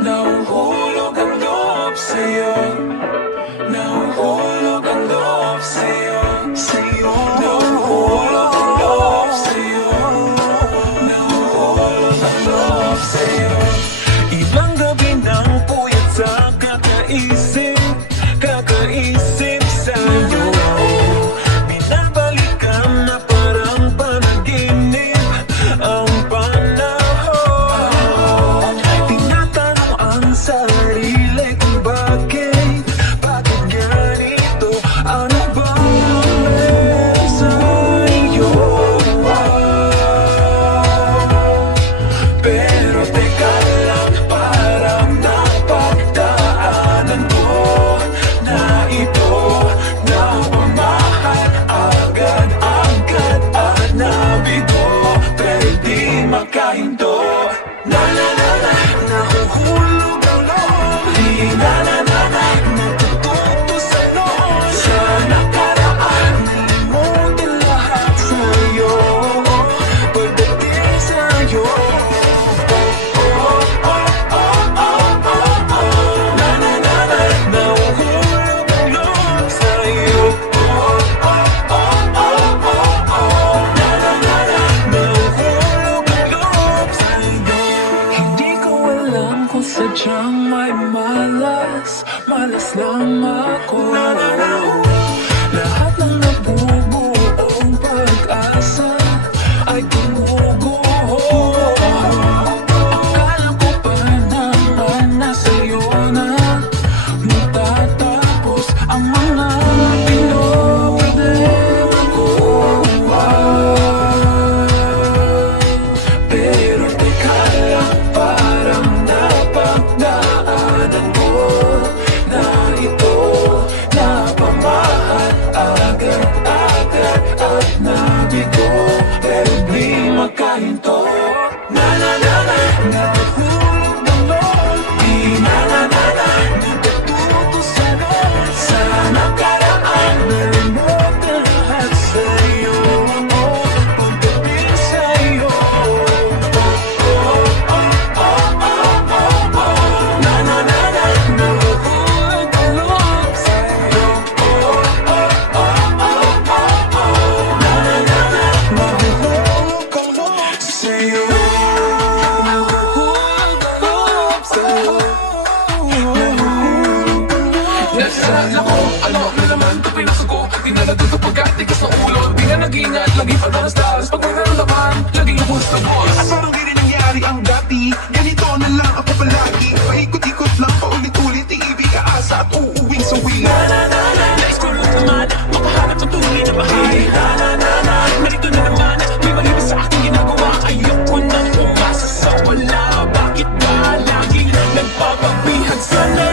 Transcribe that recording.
Nahuhulog ang loob sa'yo. Nahuhulog ang loob sa'yo. Nahuhulog ang loob sa'yo. Nahuhulog ang loob sa'yo. Ilang gabi ng puyat sa kakaisip sa'yo. Binabalikan na parang panaginip ang panahon. Tinatanong ang sarili kung bakit ganito. Ano bang meron sa'yo? Pero teka lang, parang napagdaanan ko na ito, na pamahal agad-agad at nabigo, pero di makahinto. Na-na-na-na, nahuhulog ang loob. Di na-na-na-na, natututo sa loob. Sa nakaraan, nalimutin lahat sa'yo. Pagdating sa'yo, na-na-na-na, nahuhulog ang loob sa'yo. Na-na-na-na, nahuhulog ang loob sa'yo. Hindi ko alam kung sadyang may malas lang ako. Lahat ng nabubuong pag-asa ay tumugo. Akala ko pa naman na sa'yo na matatapos ang mga pinoproblema ko. Pero teka lang, parang napagdaanan ko na ito, na pamahal agad-agad at nabigo, pero di makahinto. Na-na-na-na, nahuhulog ang loob. Di na-na-na-na, natututo sa loob. Sa nakaraan, nalimutin lahat sa'yo. Pagdating sa'yo, na-na-na-na, nahuhulog ang loob sa'yo. Na-na-na-na, nahuhulog ang loob sa'yo. Nahuhulog ang loob sa'yo. Nasasala ko, ano na naman ito pinakago. Di na natuto pagkatigas ng ulo. Di na nag-ingat, lagi pa dalas-dalas. Pag may nararamdaman, laging lubos na boss. At parang di rin nangyari ang dati. Ganito na lang ako palagi. Paikot-ikot lang, paulit-ulit. Iibig aasa at uuwing sawi. Nais ko lang naman makahanap ng tunay na bahay. Narito na naman, may mali ba sa aking ginagawa? Ayoko nang umasa sa wala. Bakit ba laging nagpapabihag sana?